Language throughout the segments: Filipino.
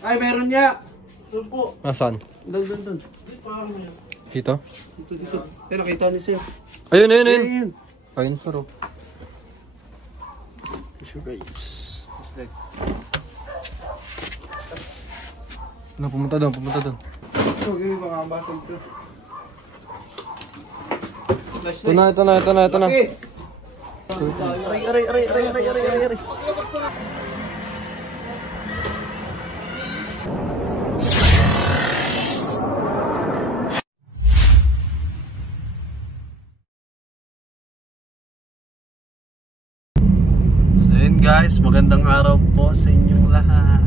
Ay, meron niya. Doon po. Nasaan? Doon. Dito? Dito. Eh, nakita niyo siya. Ayun. Ayun. Ayun, sarap. Sure guys. Ano, pumunta doon. Okay, baka ambasag ito. Ito na. Aray. So yun guys, magandang araw po sa inyong lahat.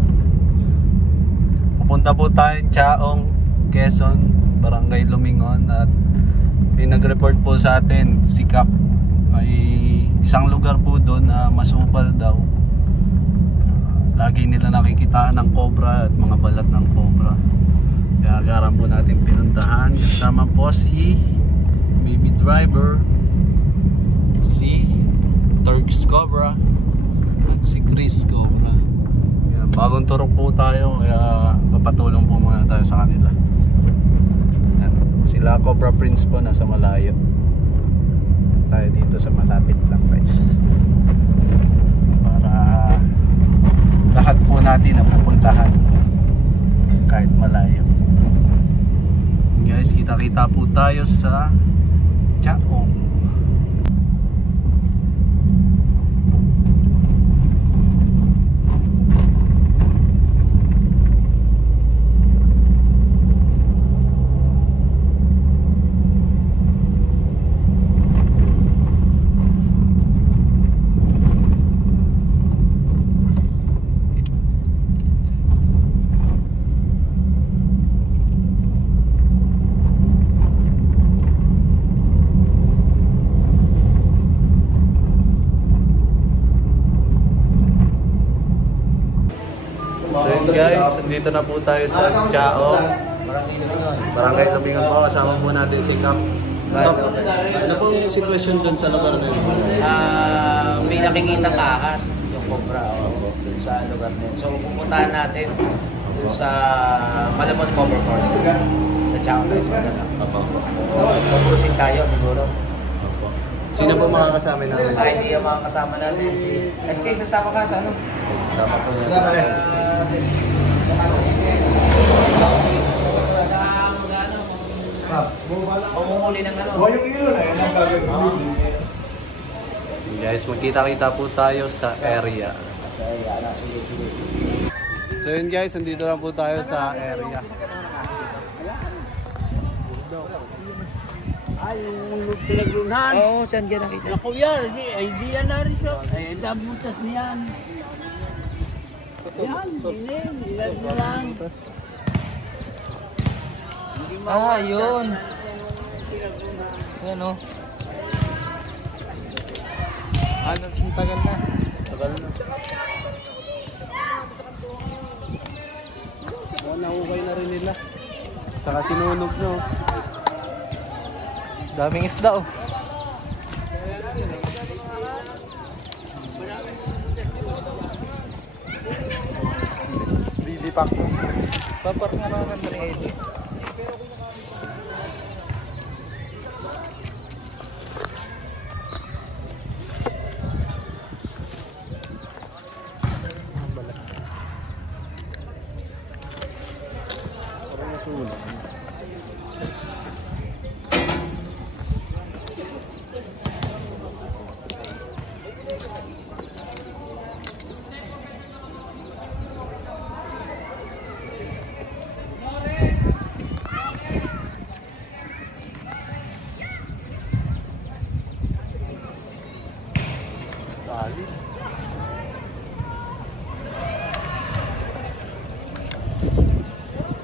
Pupunta po tayong Chaong, Quezon, Barangay Lumingon. At may nag-report po sa atin, si Cap. May isang lugar po doon na masupal daw. Lagi nila nakikitaan ng cobra at mga balat ng cobra. Kaya agaran po natin pinuntahan. Kasama po si baby driver, si Turks Cobra at si Chris Cobra. Yan, bagong turok po tayo, kaya papatulong po muna tayo sa kanila. Yan, sila Cobra Prince po nasa malayo, tayo dito sa malapit lang guys, para lahat po natin napupuntahan kahit malayo. Guys, kita-kita po tayo sa Chaong. So yun guys, nandito na po tayo sa Chaong, Barangay Lumingon po. Kasama po natin si Cap. Cap, ano pong sitwasyon dun sa lugar na yun? May nakikitang ahas, yung cobra, dun sa lugar na yun. So pupuntahan natin dun sa Malabon Cobra Fort, sa Chaong na lang. So pupusin tayo siguro. Sino po mga kasama natin? Ay, hindi yung mga kasama natin. Si SK, sasama ka sa ano? Kasama po niya. Pumumuli ng ano? Guys, magkita-kita po tayo sa area. So yun guys, nandito lang po tayo sa area. Ay, yung pinaglunan. Oo, saan ka nakita? Naku yan, di yan na rin siya. Ay, dabutas niyan. Yan, dinin, ilan mo lang. Yun. Yan o. Tagal na. Nahukay na rin nila. Saka sinunog no. Daming isda oh. Bibipak mo. Papar nga naman rin.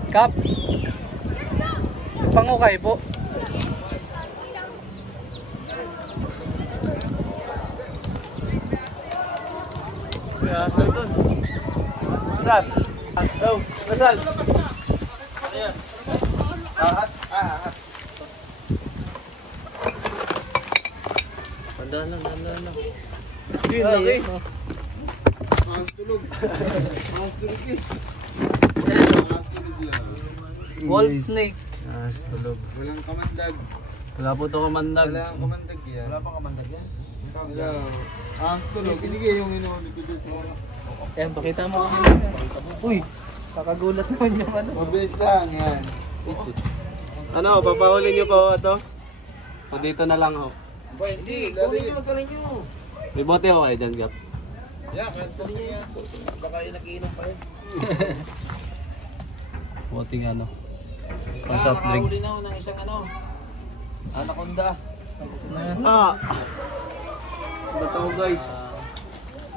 Kap. Pangukay po. Asal doon. Asal. Asal. Asal. Ayan. Ahas. Ahas. Pandahan lang. Hindi, laki. Mahang tulog eh. Wolf snake. Yes, tulog. Walang kamandag. Wala po ito kamandag. Walang kamandag yan. Wala pang kamandag yan. Wala. Tulog. Iligay yung inuulit ko dito. Ayan, pakita mo kami. Uy, kakagulat naman yung ano. Mabilis lang yan. Ano, papahuli niyo po ito? O dito na lang ho. Hindi, kunin nyo. May bote ho kayo dyan, Gap. Baka yung nagiinom pa yun. Boting ano. Pang soft drink. Nakahuli na ako ng isang ano. Anaconda. Ah! Ba't ako guys?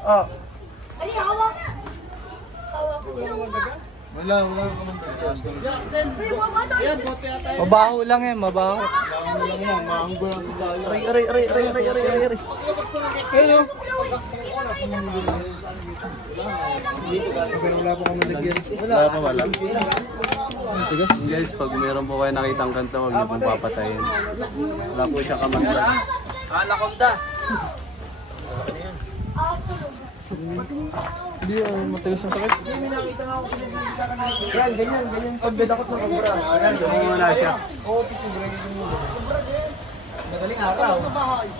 Ah! Wala kamandag. Mabaho lang yan, mabaho. Wala yan. Maanggo lang sa tayo. Aray. Wala pa kamandag yan. Wala. Guys, pag meron po kayo nakitang kanta, huwag niyo pong papatayin. Wala po siya kamandag. Anaconda. Hindi, matigas ang takip. Yan, ganyan. Pagdadakot ng kobra. Wala siya. Madaling araw.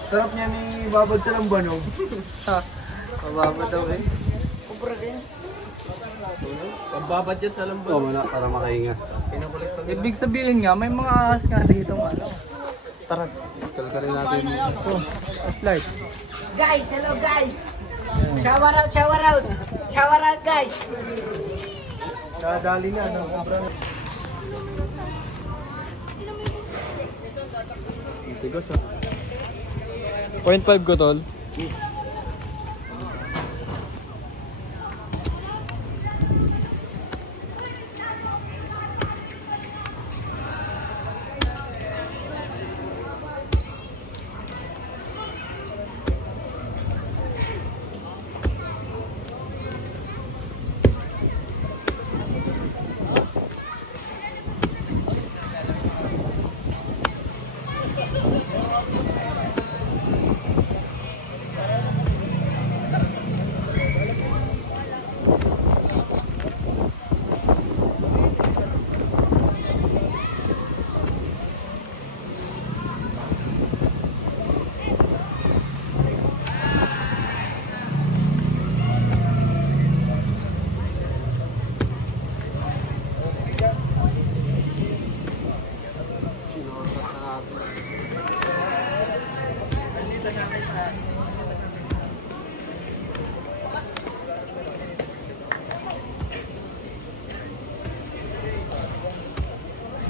Sarap niya ni Babad sa Lambanog. Mababa daw eh. Pambabad dyan sa lamban. Oo, para makahinga. Ibig sabihin nga, may mga ahas nga dito. Tara, kalkalin natin. Flashlight. Guys, hello guys. Shower out guys. Kadali na, no? Kobra. Sigos ah. 0.5 ko, tol.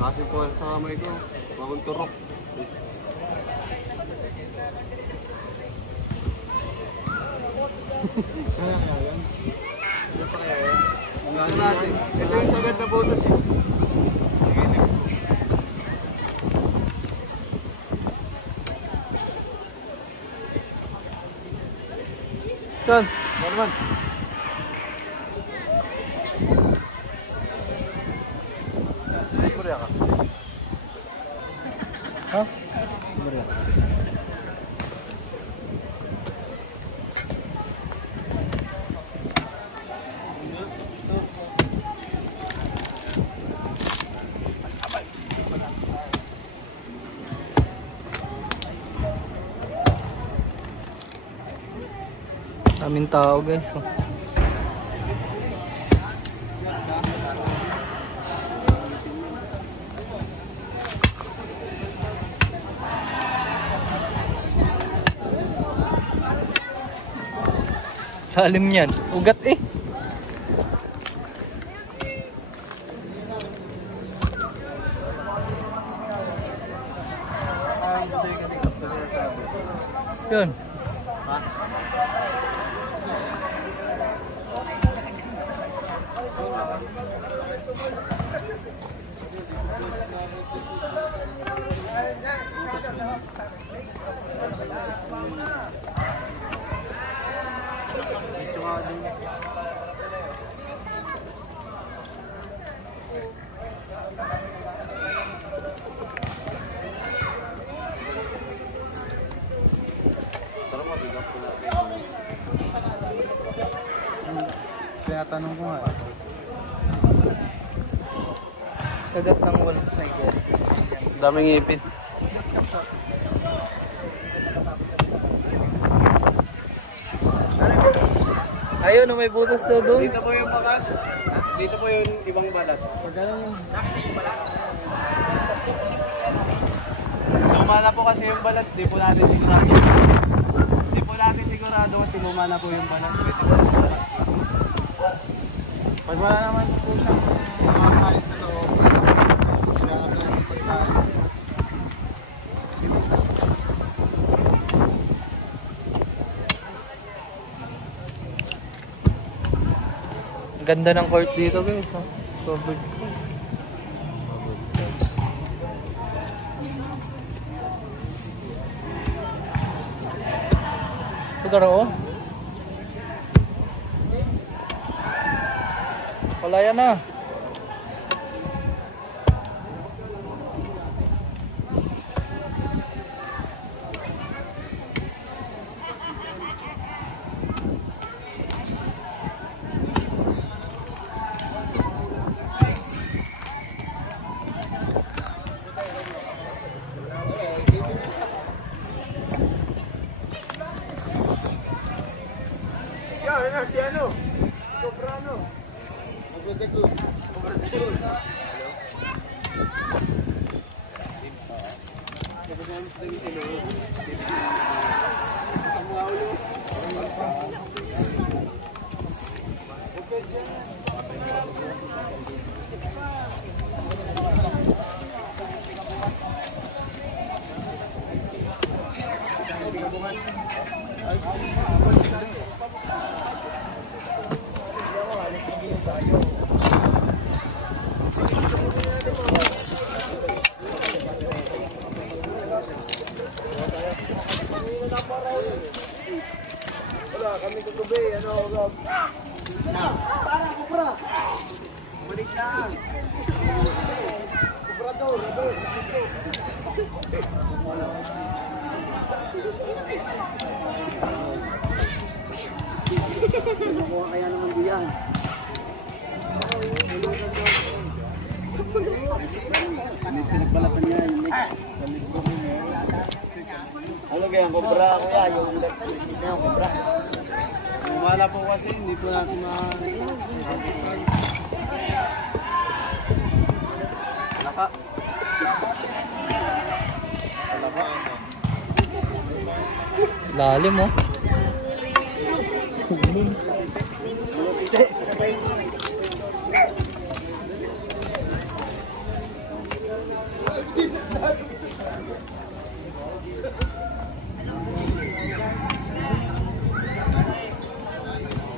Kasi po sa kamay ko, bagong turok. Ano natin? Ito yung sagad na butas eh. Tol. Norman. Murya ka. Ha? Murya. Daming tao, guys. Oh. Lalim yan. Ugat eh. Yun. Kaya tanong ko nga. Kagat ng walrus na guys. Daming ngipin. Ayun, may butas daw doon. Dito po yung bakas. Dito po yung ibang balat. Lumana po kasi yung balat. Di po natin sigurado. Di po natin sigurado kasi lumana po yung balat. Pwede po yung balat. Pag wala naman po siyang makakain sa loob, kailangan po yung pagkain. Ang ganda ng court dito guys. No? Covered ko. Ito oh. Wala yan na. Yan, si ano? Sobrano. Wala, kami kagabi, ano, Rob? Parang kubra. Balik lang. Kubrador, rador. Nakuha kaya naman diyan. Ano pinagbalapan niya yung ano kaya ang kubra kuya, yung lisis na yung kubra. Lumana po kasi, hindi po natin Laka. Laka. Lalim oh.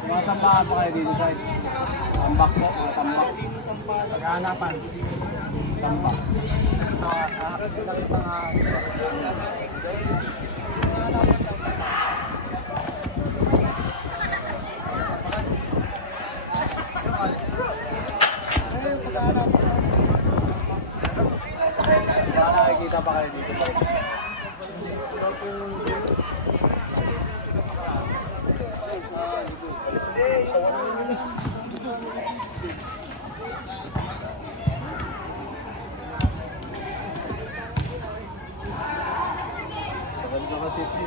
Matambakan pa kayo dito side. Tambak po, tambak. Paghahanapan. Tambak. Nakikita pa kayo dito pa rin. Ganda kasi ito.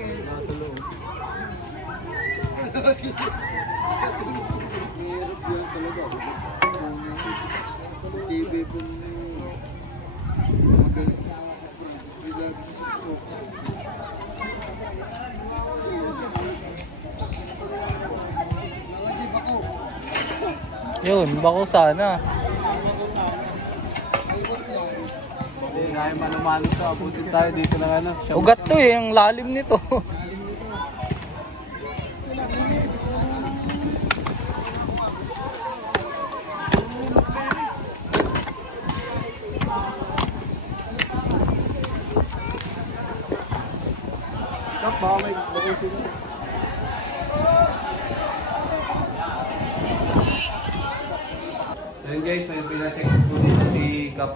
Nasa loob. Hirap yan talaga. TV po Yun, bako sana. Hindi, kaya mano-mano to. Abutin tayo dito ng ano. Ugat to eh, ang lalim nito. Kap, baka may bakusin na. Ayun guys, may pinacheck po dito si Kap.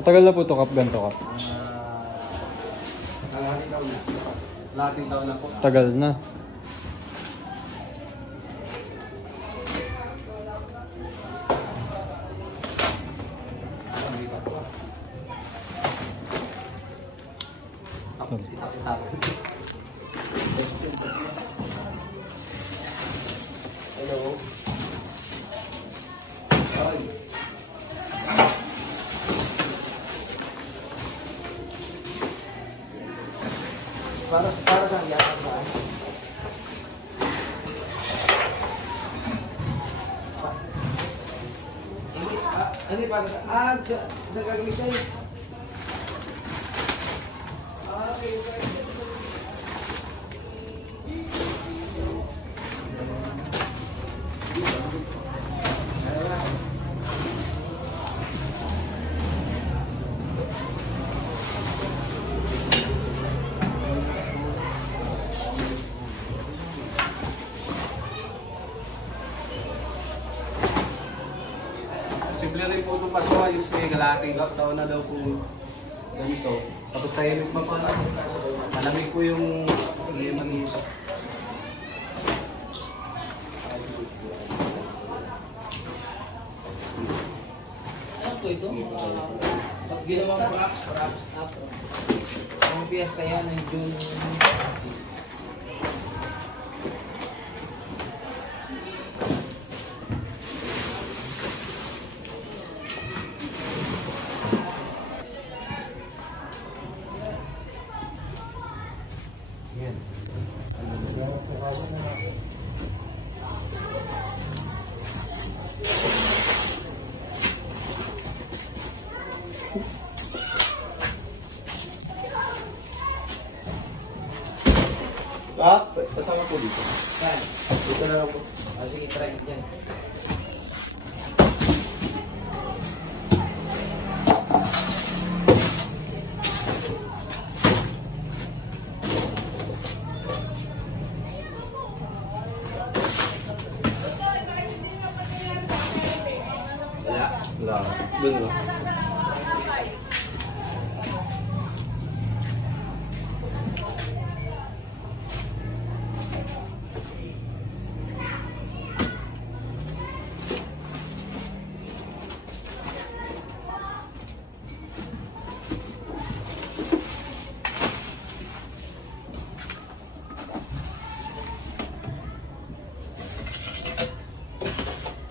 Matagal na po ito, Kap, ganito, Kap. Lating taon na po. Tagal na. Hello. Para sa yaman ba? Ano para sa gagamitan? Simple rin po itong paso, ayos kay kalating taon na daw po ganito. Tapos tayo mismo pa na. Malamig po yung lemon nito. Ano po ito? Pag ginawang props. Ang piyesta yan ng June. Kasama po dito. Saan? Dito na lang po. Sige, try mo dyan. Wala. Doon lang.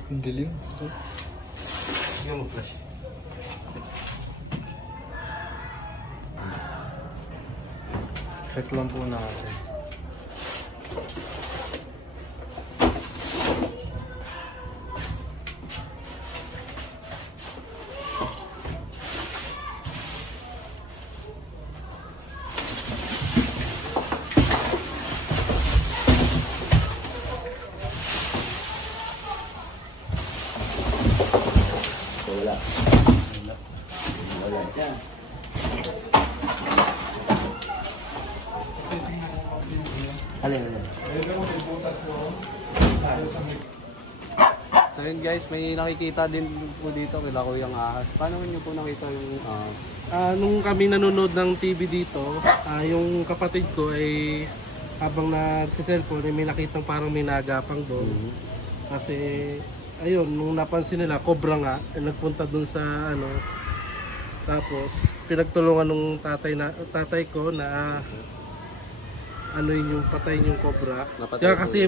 Ang dilim. Yung flash. Check lang po natin. Wala dyan. Alin. So yun guys, may nakikita din po dito kila Kuyang Ahas. Paano nyo po nakita yung... Nung kami nanonood ng TV dito, yung kapatid ko ay habang nagsiselfone, may nakitang parang may nagapang doon. Kasi ayun, nung napansin nila, cobra nga, nagpunta doon sa ano. Tapos pinagtulungan nung tatay ko na ano yun yung patayin yung cobra. Kaya kasi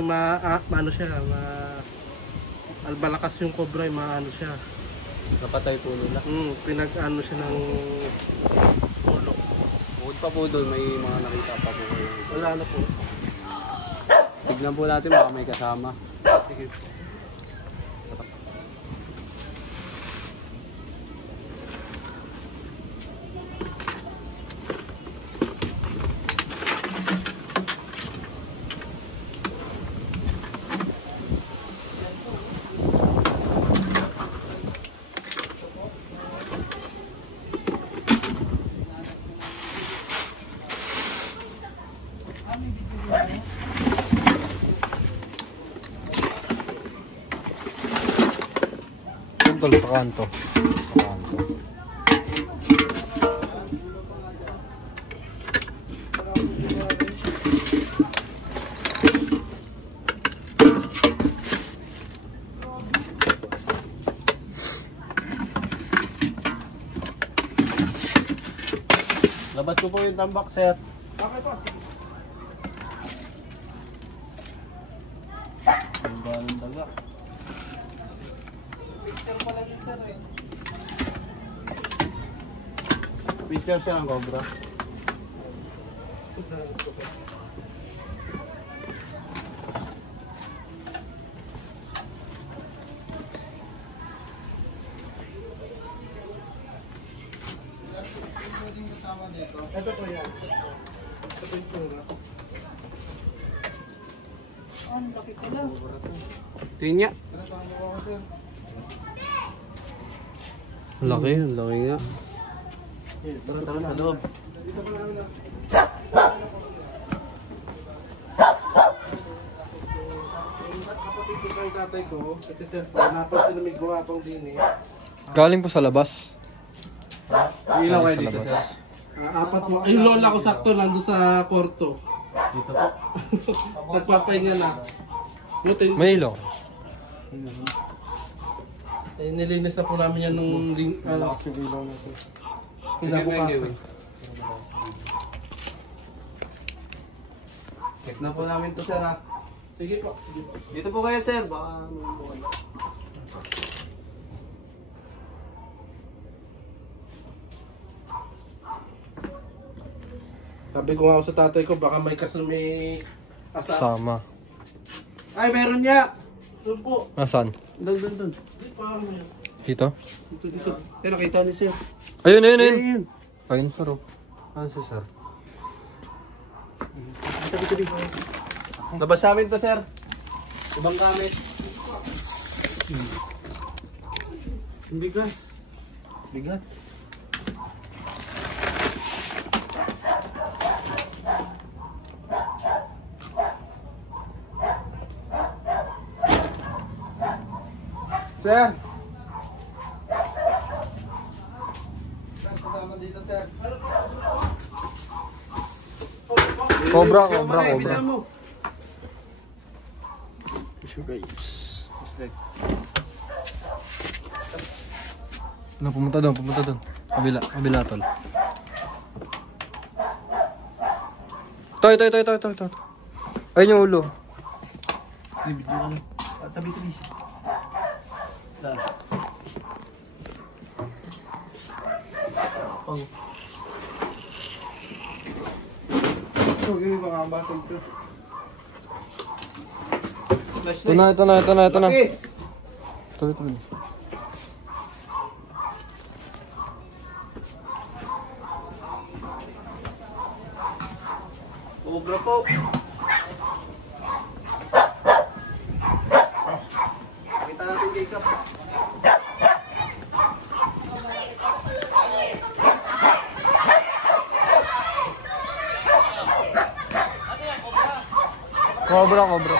maano siya, albalakas yung cobra, maano siya. Napatay po nila. Pinag-ano siya ng ulo. Bukod pa po doon, may mga nakita pa po kayo. Wala na po. Tignan po natin, baka may kasama. Sige. Tol, pakanto. Pakanto. Labas ko po yung tambak, sir. Okay po, sige. Ang balong daga. Picture pala din sir eh. Picture siya ng cobra. Ito po yan. Ito po yung tura. Ang laki pala. Tingin niya. Laki. Ang laki nga. Tara sa loob. Kapatid ko kay tatay ko, kasi sir po, napansin na may gumapang din eh. Galing po sa labas. Ilaw kayo dito, sir. Apat mo. Yung lola ko sakto nandun sa kwarto. Dito po. Nagpapahinga na. Buti, May ilaw. nilinis na po namin yan nung kinabukasan. Check na po namin to, sir, ha. Sige po, sige po. Dito po kayo, sir. Baka po kayo. Sabi ko nga ako sa tatay ko, baka may may asa. Sama. Ay, meron niya. Doon po. Nasaan? Doon. Di pa kami. Dito? Dito. Eh, nakita ni sir. Ayun, ayun, ayun. Ayun. Ayun, sir. Oh. Ano si sir? Tabi. Labas sa amin to, sir. Ibang gamit. Ang bigas. Bigat. Sir. Kasama dito, sir. Cobra. Ano, pumunta doon. Kabila, tol. Ito. Ayun yung ulo. Tabi. Okay, baka basag to. Ito na. Tuloy. Cobra po. Kita natin, Jacob. Cobra. Cobra.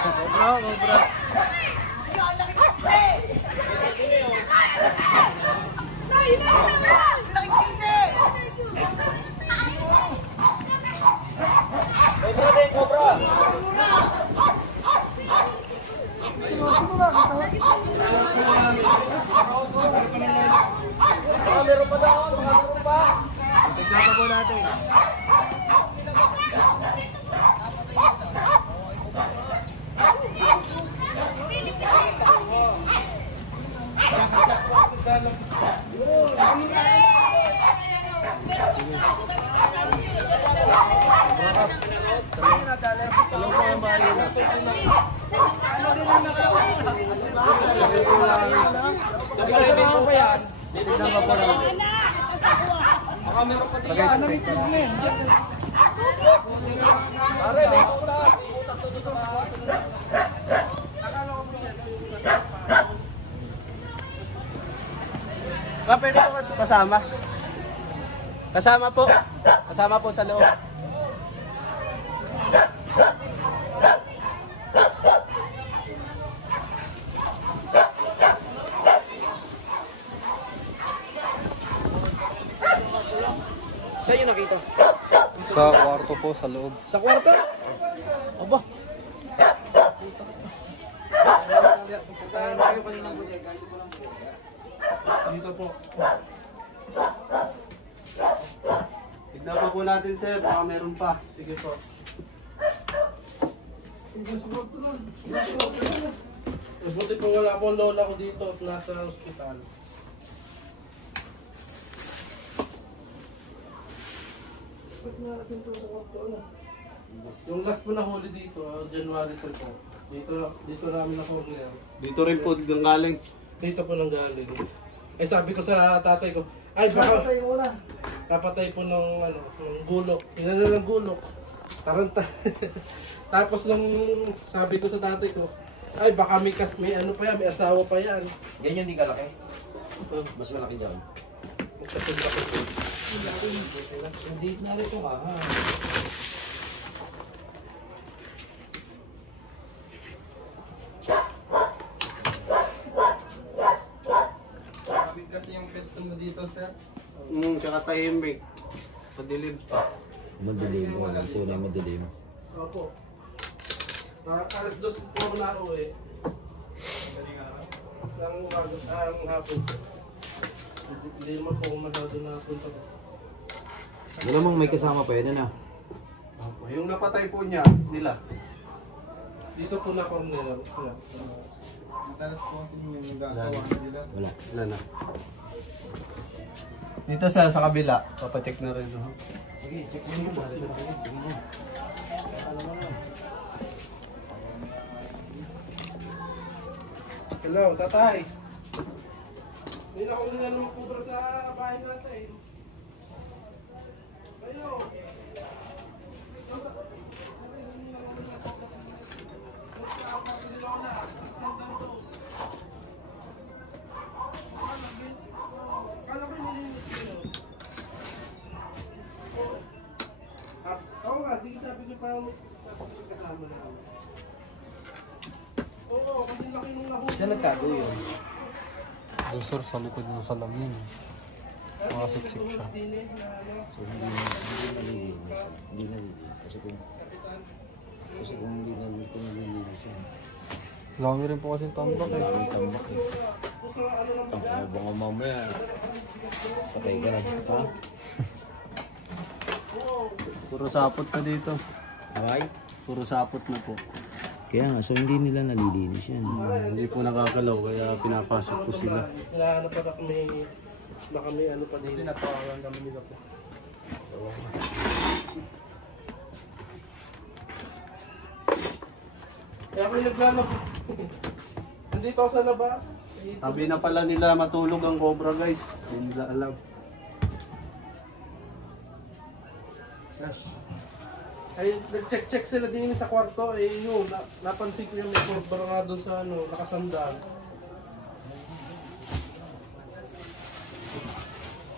Tignan po natin. Pwede po kasama. Kasama po sa loob. Saan yung nakita? Sa kwarto po, sa loob. Sa kwarto? Aba. Dito po. Tignan pa po natin sir, baka meron pa. Sige po. Mas buti po wala po ang lola ko dito at nasa ospital. Yung last po na huli dito, January 3 po. Dito namin na-huli yan. Dito rin po nang galing. Dito po nang galing. Eh sabi ko sa tatay ko, ay baka papatay po ng ano, ng gulok. Inano ng gulok. Taranta. Tapos nung sabi ko sa tatay ko, ay baka may ano pa yan, may asawa pa yan. Ganyan di kalaki. Mas malaki dyan. Magkasobra ko po. Hindi na rin ito nga. Sabi kasi yung pesto mo dito, sir. Tsaka tahimik. Padilim pa. Madilim mo. Tunay madilim. Opo. Alas 2 po ako na-uwi. Ang hapon. Hindi naman po ako masyado napunta ko. Wala mong may kasama pa yun, ano? Yung napatay po niya, nila. Dito po na corner. Matalas po kasi yung nagagawa nila. Wala. Wala na. Dito sa kabila, papacheck na rin. No? Sige, check mo yun. Sige mo. Hello, tatay. Hindi na ako nila ng kubra sa bahay natin. Kayo. Kala ko nilinis yun. Oo nga, di sabi ko parang kasama na kami. Oo, kasi laki nung nahuli. Saan nagtago yun? Doon sir, sa likod ng salamin. Makasiksik siya. So, hindi nalilinis. Hindi nalilinis. Kasi kung hindi nalilinis yan. Lami rin po kasi tambak eh. Ang tambak eh. Ang baka mamaya. Patay ka na. Ha? Puro sapot na dito. Okay? Puro sapot na po. Kaya nga, so hindi nila nalilinis yan. Hindi po nakakalaw, kaya pinapasok po sila. Hinahanap pa kami, baka may ano pa din. Tinatawagan kami nila po. Kaya ako naglalaro. Nandito ako sa labas. Sabi na pala nila matulog ang cobra guys. Hindi nila alam. Ay, nag-check sila din sa kwarto. Eh yun, napansin ko yung may cobra nga doon sa ano, nakasandal.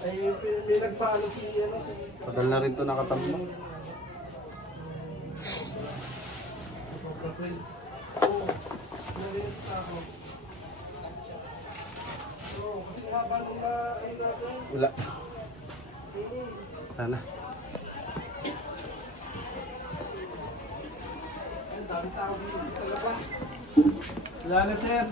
Ay, may nagpaano si ano, si... Tagal na rin to nakatambak. Cobra Prince. Oo, narinig sa ako. Oo, kasi haba nung ayun natin. Wala. Sana. Wala na sir.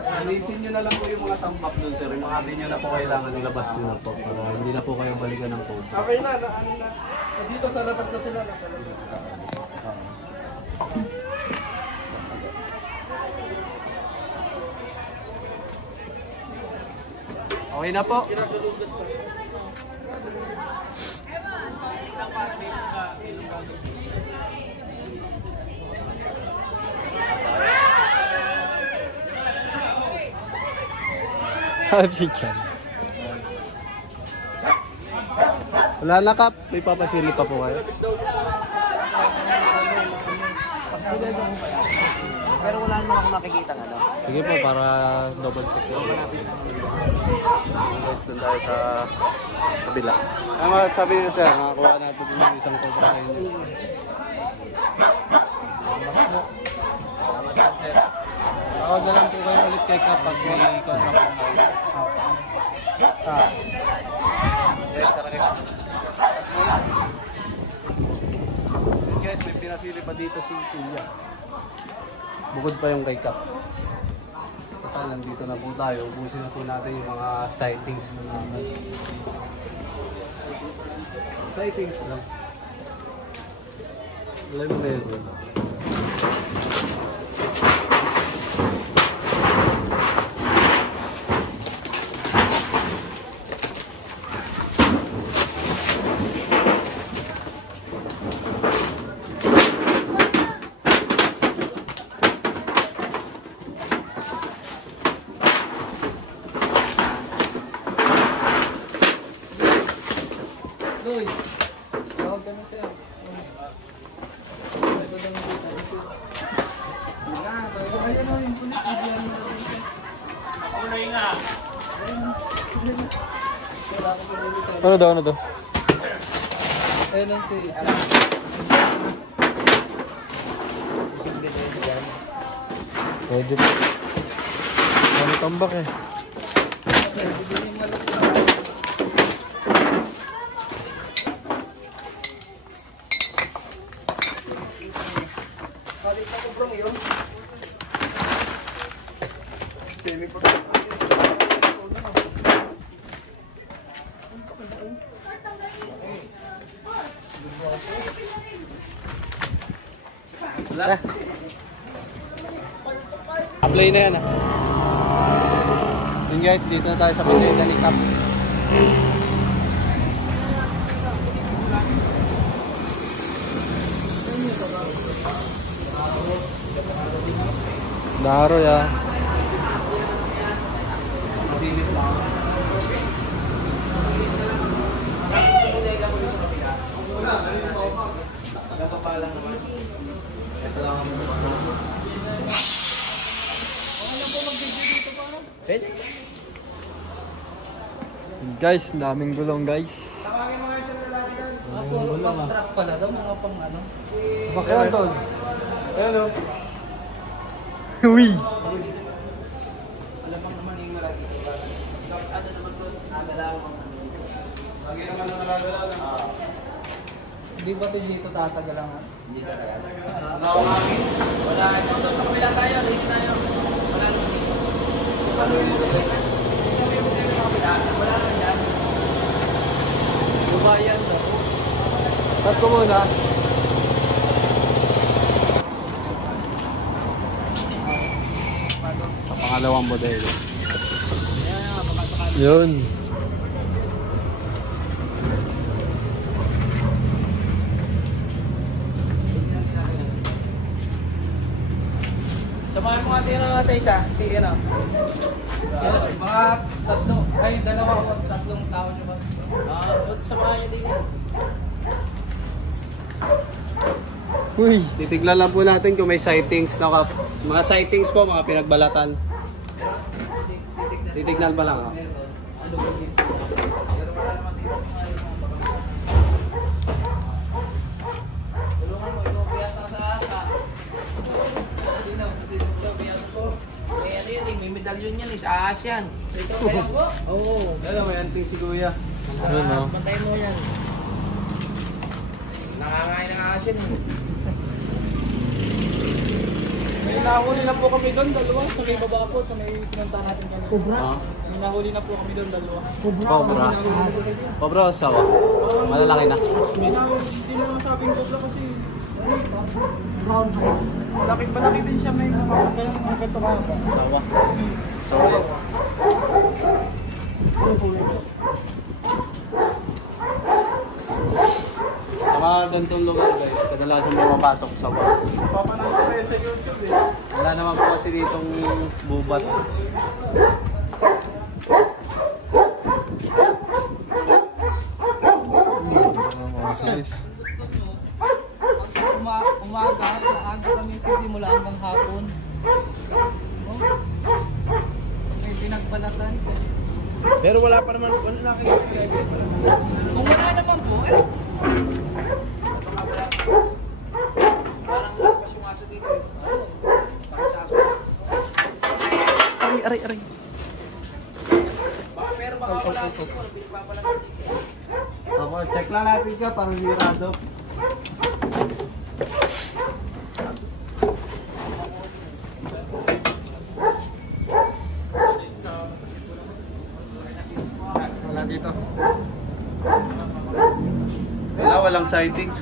Alisin nyo na lang po yung mga tambak doon sir. Yung mga hindi nyo na po kailangan ilabas nyo na po. Para hindi na po kayo balikan ng cobra. Okay na, ano na. Dito sa labas na sila, nasa labas. Okay na po. Kinagulugan pa. Happy chan. Wala na kap. May papasili pa po kayo. Pero wala naman ako makikita ano. Sige po, para double check yun. Guys, doon tayo sa kabila. Ang sabi niyo sir, nakakuha natin yung isang cobra sa inyo. Tawag na lang po kayo ulit kay kapag may contract po. Yes, talaga. Guys, may pinasili pa dito si Kuya. Bukod pa yung kay Kap. Total, nandito na po tayo. Ubusin na po natin yung mga sightings na naman. Sightings lang. Alam mo meron. Ano daw, ano daw? Ayun ang si... Pwede po. Ano tambak eh. Bakit ako bro yun? Semi pa. Wala. Apply na yan ah. Yun guys, dito na tayo sa Pineda ni Cap. Daro ya. Guys, daming gulong guys. Truck pala daw, mga pang ano. Bakit tol? Ayun o. Uy! Alam mo naman yung malaki. Ano naman doon, nagalaw. Lagi naman na nalagalaw na. Hindi ba dito tatagal lang? Hindi talaga. Wala. Sa kabila tayo, dito tayo. Wala naman dito. Wala naman dyan. Lubayan daw. Cut ko muna. Sa pangalawang modelo. Yun. Samahan mo nga si ano sa isa. Si ano. Mga tatlo. Ay, dalawa o tatlong tao nyo ba? Samahan nyo din yan. Uy! Titignan lang po natin kung may sightings na Cap. Mga sightings po, mga pinagbalatan. Titignan pa lang ah. Tulungan mo, ikaw piyasa ka sa asa. Ikaw piyasa ko. Eh ano yun, may medalyon yan, sa ahas yan. Ito kaya po? Oo. Alam mo, anting si Kuya. Sa Ayun, ahas, oh. bantay mo yan. Nangangain ng ahas yan. May nahuli na po kami doon, dalawa. Sa may baba po, sa may sinunta natin kami. Ha? May nahuli na po kami doon, dalawa. Cobra. Cobra o sawa? Malalaki na. May nahuli, hindi na naman sabing cobra kasi malaki din siya, may kaya mga ganito ka. Sawa. Sawa. Sa mga ganitong lugar guys, kadalasan pumapasok sa bar. Papanood ko kayo sa YouTube eh. Wala naman po kasi ditong bubat. Umaga, maaga kami simula hanggang hapon. May pinagbalatan. Pero wala pa naman, wala na kayo. Kung wala naman po, Parang lapas yung aso dito. Takot sa aso. Aray. Pero baka wala dito, pinagpapalag dito. Ako, check lang natin ka, parang mirado. Wala dito. walang sightings.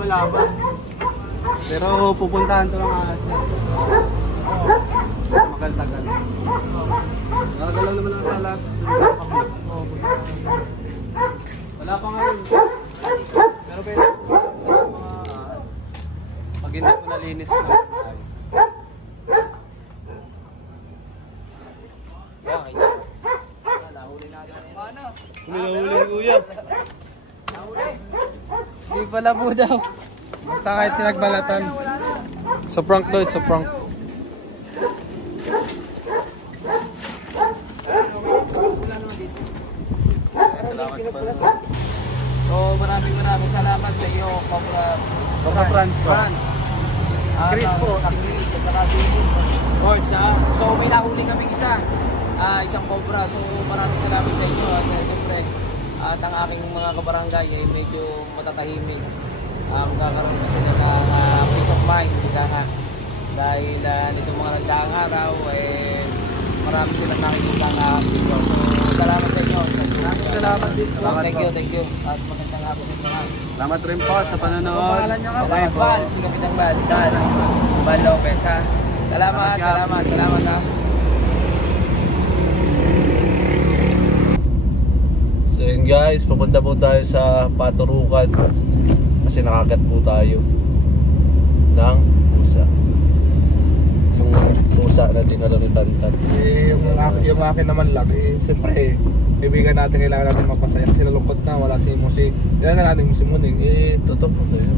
Wala ba? Pero pupuntahan to ng ahas. Magal-tagal. Nakagalan naman ang kalat. Wala pa ngayon. Pero pwede. Pag hindi ko nalinis na. Huli kuya. Di pala po daw. Basta kahit pinagbalatan. Sa prank daw, sa prank. So maraming salamat sa iyo, Cobra Franz ko. Chris po. Sa Chris, at saka si George, ha? So may nahuli kaming isang Cobra. So maraming salamat sa inyo. At siyempre, at ang aking mga kabarangay ay medyo matatahimik. Magkakaroon kasi na ng peace of mind, hindi nga. Dahil nito mga nagdaang araw, marami silang nakikita ng ahas dito. So salamat sa inyo. Salamat din po. Thank you. At magandang hapon din mga. Salamat rin po sa panonood. Okay po. Si Kapitang Bal. Bal Lopez, ha? Salamat ha. So yun guys, papunta po tayo sa Paturukan. Kasi nakagat po tayo ng pusa. Yung pusa na tinalo ni Tantan. Yung akin naman lang, siyempre, kaibigan natin, kailangan natin mapasaya kasi nalungkot na, wala si Musi. Kailangan na natin si Muning. Totoo po kayo.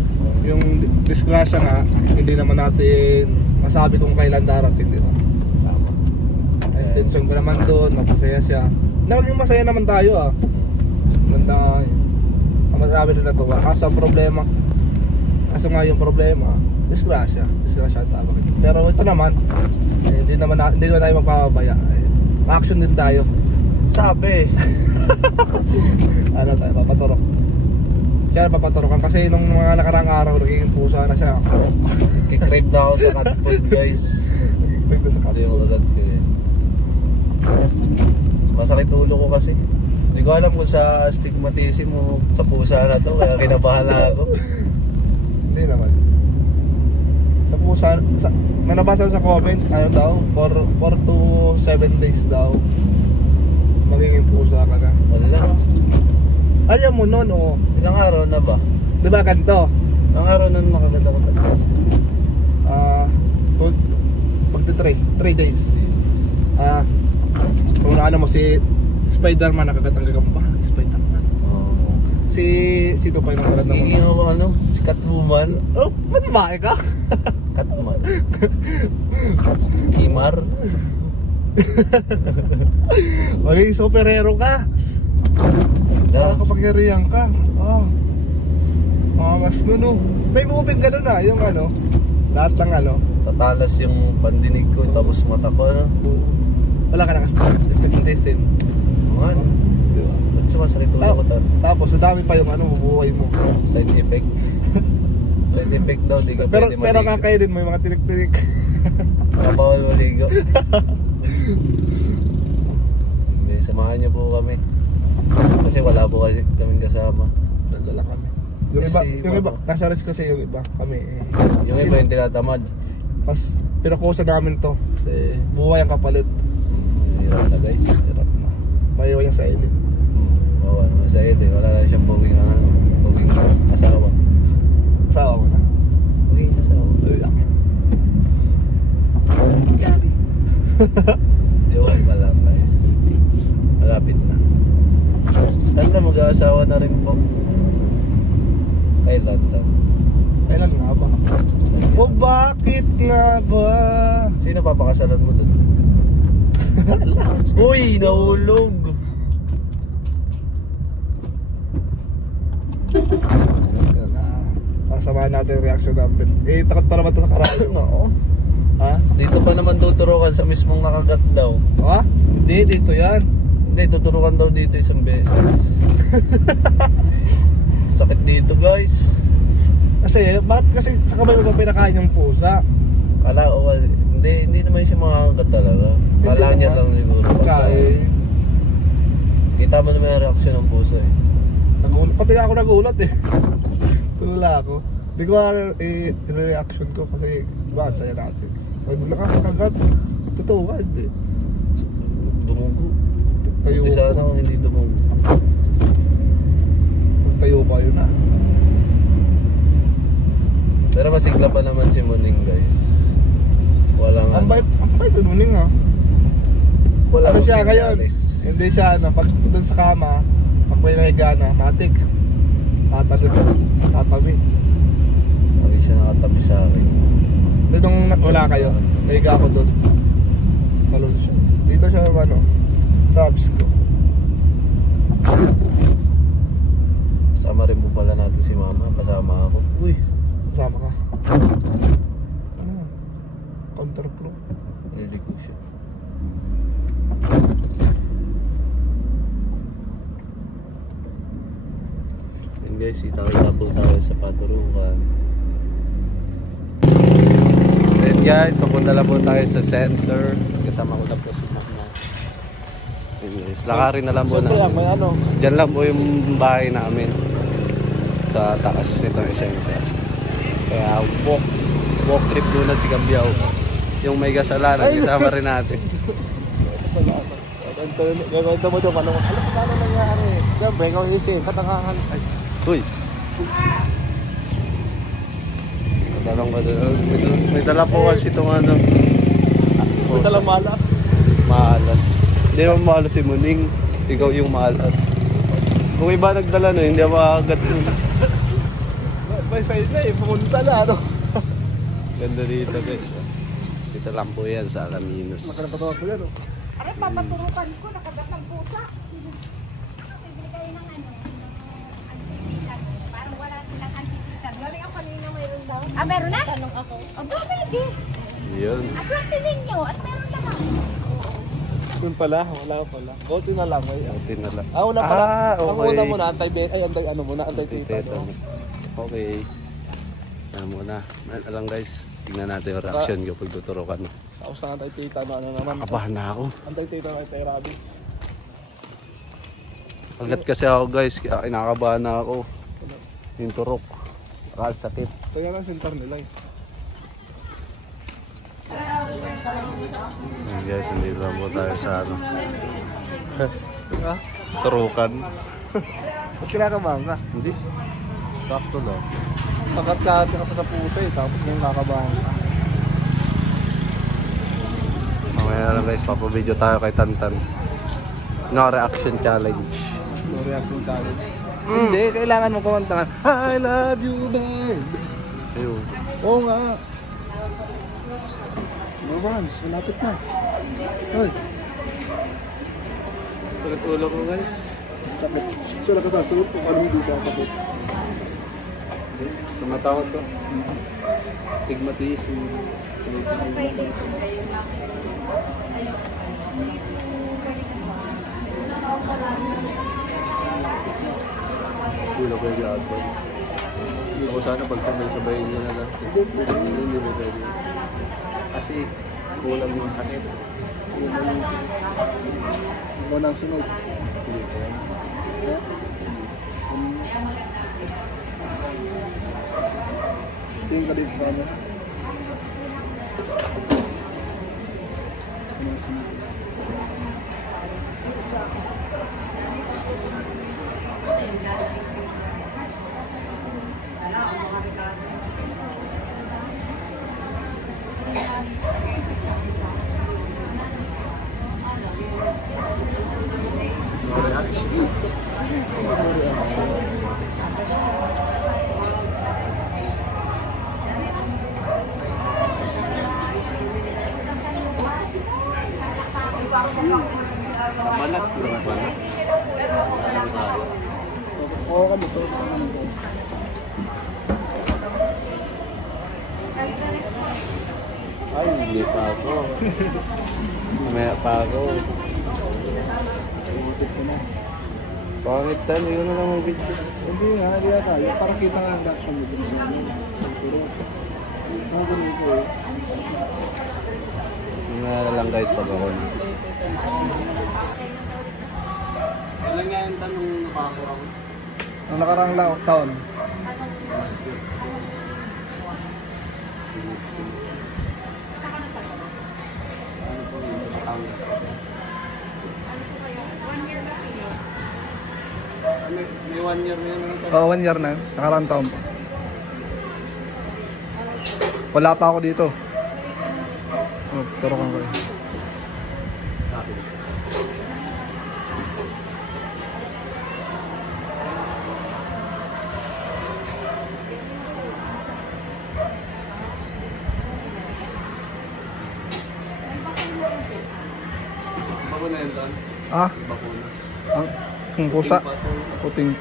Yung disgrasya nga, hindi naman natin masabi kung kailan darating, di ba? Tama. Intention ko naman doon, mapasaya siya. Naging masaya naman tayo Maganda marami rin natuwa. Kaso nga yung problema, disgrasya ang tawag. Pero ito naman, hindi naman tayo magpapabaya. Action din tayo. Sabi ano tayo, papaturok. Siya papaturokan kasi nung mga nakarang araw naging pusa na siya. Kikrave na ako sa cat food guys. Nagkikrave na sa cat food. Masakit ulo ko kasi. Hindi ko alam kung sa astigmatism o sa pusa na to, kaya kinabahan na ako. Hindi naman. Sa pusa, nanabasa sa comment, ano daw, 4 to 7 days daw magiging pusa ka na. Wala. Ayaw mo nun, Ilang araw na ba? Diba ganito? Ilang araw nun makaganda ko talaga? Magti 3 days. Kung ano mo si Spider-Man, nakakatanggal ka pa. Spider-Man. Sino pa yung nakalat naman? Si Catwoman. Ba't bae ka? Catman. Imar. Okay, superhero ka. Nakakapagyarihan ka. Mas may moving ka nun yung lahat ng Tatalas yung pandinig ko, tapos mata ko wala ka naka-stigmatism. Ano? Diba? Ba't sumasakit ulo ko to? Tapos sa dami pa yung bubuhay mo. Side effect. Side effect daw, di ka pwede maligo. Pero kakainin mo yung mga tinik-tinik. Bawal maligo. Hindi, samahan niyo po kami. Kasi wala po kaming kasama. Dala kami. Yung iba, nasa risk kasi yung iba. Kami yung iba yung tinatamad. Mas pinakusa namin to. Kasi buhay ang kapalit. Hirap na guys, hirap na. Maiwan yung sa ilin. Oo, naman sa ilin. Wala na siyang buging asawa. Asawa mo na? Buging asawa. Diwan pa lang guys. Malapit na. Stand na mag-aasawa na rin po. Kailan tan? Kailan nga ba? Bakit nga ba? Sino papakasalan mo dun? Uy, nahulog. Samahan natin yung reaction namin. Takot pa naman ito sa karami. Oo. Ha? Dito pa naman tuturukan sa mismong nakagat daw. Ha? Hindi, dito yan. Hindi, tuturukan daw dito isang beses. Sakit dito guys. Bakit kasi sa kamay mo pa pinakain yung pusa? Kala ko may simangagat talaga. Kala niya lang siguro. Pagkain. Kita mo naman yung reaksyon ng puso eh. Pati ako nagulat eh. Tulala ako. Hindi ko reaction ko kasi diba, saya natin. Pag nakakagat, totoo ka, hindi. Dumugo. Tayo Buti sana kung hindi dumugo. Tayo ko, ayun na. Pero masigla pa naman si Muning guys. Walang Ang bait ni Muning ah. Wala Ano akong siya ngayon? sinyalis. Hindi siya ano, pag doon sa kama, pag may nahiga na, matik. Tatabi. Lagi siya nakatabi sa akin. Then nung wala kayo, nahiga ako doon. Talon siya. Dito siya ano, sa abs ko. Kasama rin po pala natin si mama. Kasama ako. Uy, Kasama ka. Ano yan? Counterflow. nililiko siya. And guys, kita-kita po tayo sa paturukan. And guys, papunta lang po tayo sa center. Kasama ko na po si mama. And guys, lakarin na lang po na. May ano, Diyan lang po yung bahay namin. Sa taas nito yung center. Kaya walk trip muna si Gambiao. Yung may kasalanan, kasama rin natin. gagawin mo doon, paano nangyari? Siyempre, ikaw isip, katangahan. Ay, Uy! Tatanong ka doon. May dala po kasi itong ano. may talang malas. Maalas. Hindi naman maalas si Muning. Ikaw yung maalas. Kung iba nagdala no, hindi makagat yun. May side na eh, pumunta na ano. Ganda dito guys. Dito lang po yan sa Alaminos. Makalapatawa ko yan oh. Aray, papaturukan ko, nakagat ng pusa. Bibili kayo ng ano, antipitan. Parang wala silang antipitan. Galing ako kanina mayroon daw. Ah, meron na? Tanong ako. Aba, pwede. Yun. Aswerte ninyo at meron naman. Yun pala, wala pala. Konti na lang. Ay, Konti na lang. wala pala. Ah, Ang okay. una muna, antay ano muna, antay tita. Tita. Okay. Ano muna. Alam guys, tignan natin yung reaction ko pag tuturo ka no. Tapos na antay tita na ano naman. Kabahan na ako. Antay tita na kay Rabis. Agad kasi ako guys, kaya kinakabahan na ako. Yung turok. Sakit. Ito yan ang center nila eh. Ayan guys, hindi lang po tayo sa ano. Turukan. Ba't kinakabahan ka? Hindi. Sakto lang. Kagat-kagat ka sa puta eh, tapos ngayon kakabahan ka. Mamaya lang guys, papabideo tayo kay Tantan. No reaction challenge. No reaction challenge. Hindi, kailangan mo kumantahan. I love you, babe. Ayun. Oo nga. Romance, malapit na. Hoy. Sakit ulo ko guys. Sakit. Sula ka sa suot kung ano hindi siya sakit. Sa mata ko to. Stigmatism. Hindi na pwede advance. Gusto ko sana pag sabay-sabayin nyo na lang. Hindi na pwede. Kasi kulang yung sakit. Ano nang sunod? Hindi ko yan. Tingin ka din sa kanya. Ano nang sunod? No reaction. Malat ko na ba? Oo ka dito. Ay, hindi pa ako. Mamaya pa ako. Pangit tan, yun na lang ang video. Hindi nga, hindi nga tayo. Parang kita nga ang reaction mo dun sa ano. Pero, mga ganito eh. lang guys pag ako na. Kailan nga yung tanong nakakurang? Nung nakarang taon. May 1 year na yun. Oo, 1 year na. Nakarang taon pa. Wala pa ako dito. Oh, turo ko kayo. Bakuna yun doon? Ah, Bakuna. ang pusa. Puting.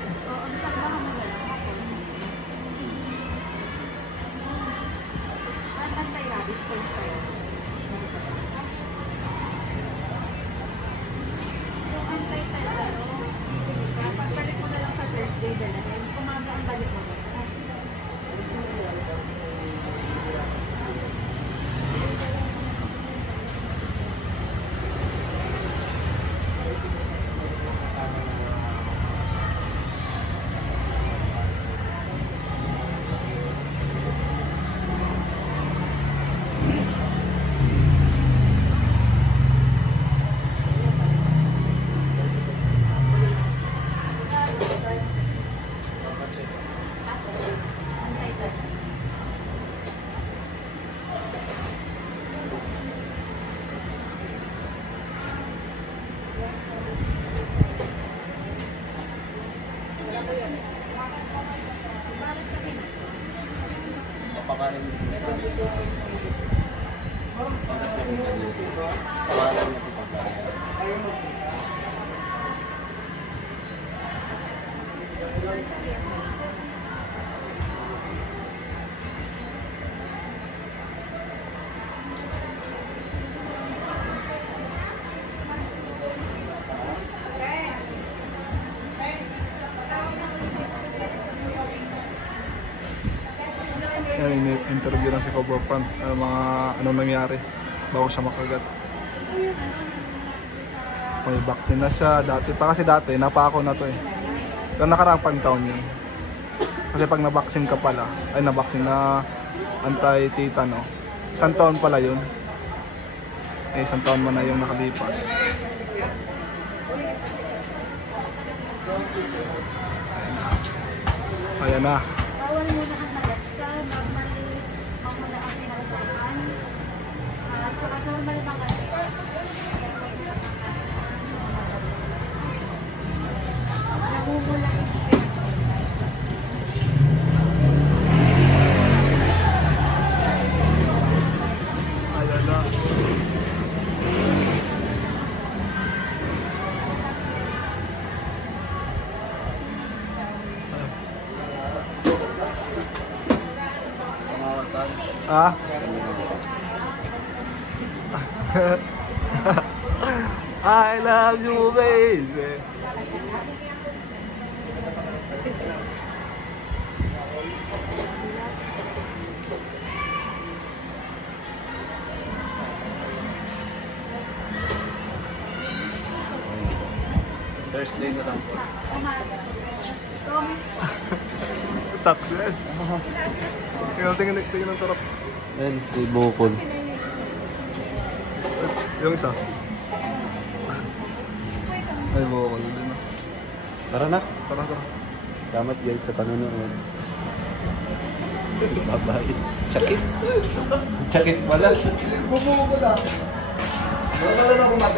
Yan, interview lang si Cobra Franz sa mga anong nangyari bago siya makagat. May vaccine na siya. Dati napako na to eh. Pero nakaraang pang taon yun. Kasi pag na-vaccine ka pala, ay na-vaccine na anti-tetano, 1 taon pala yun. Eh, 1 taon mo na yung nakalipas. Ayan na. Bawal muna ang nagasta, normal muna ang pinalasakan. At saka normal mga namumula yung Ayan na. Ah? I love you, baby. Thursday na lang po. Success. Tingnan ng tarap. Then, ibukol. Yung isa. Ay, bukol din. Tara na. Tara. Salamat guys sa panonood. Bye-bye. Sakit. Sakit pala. Bumukol lang. Wala na kumatay.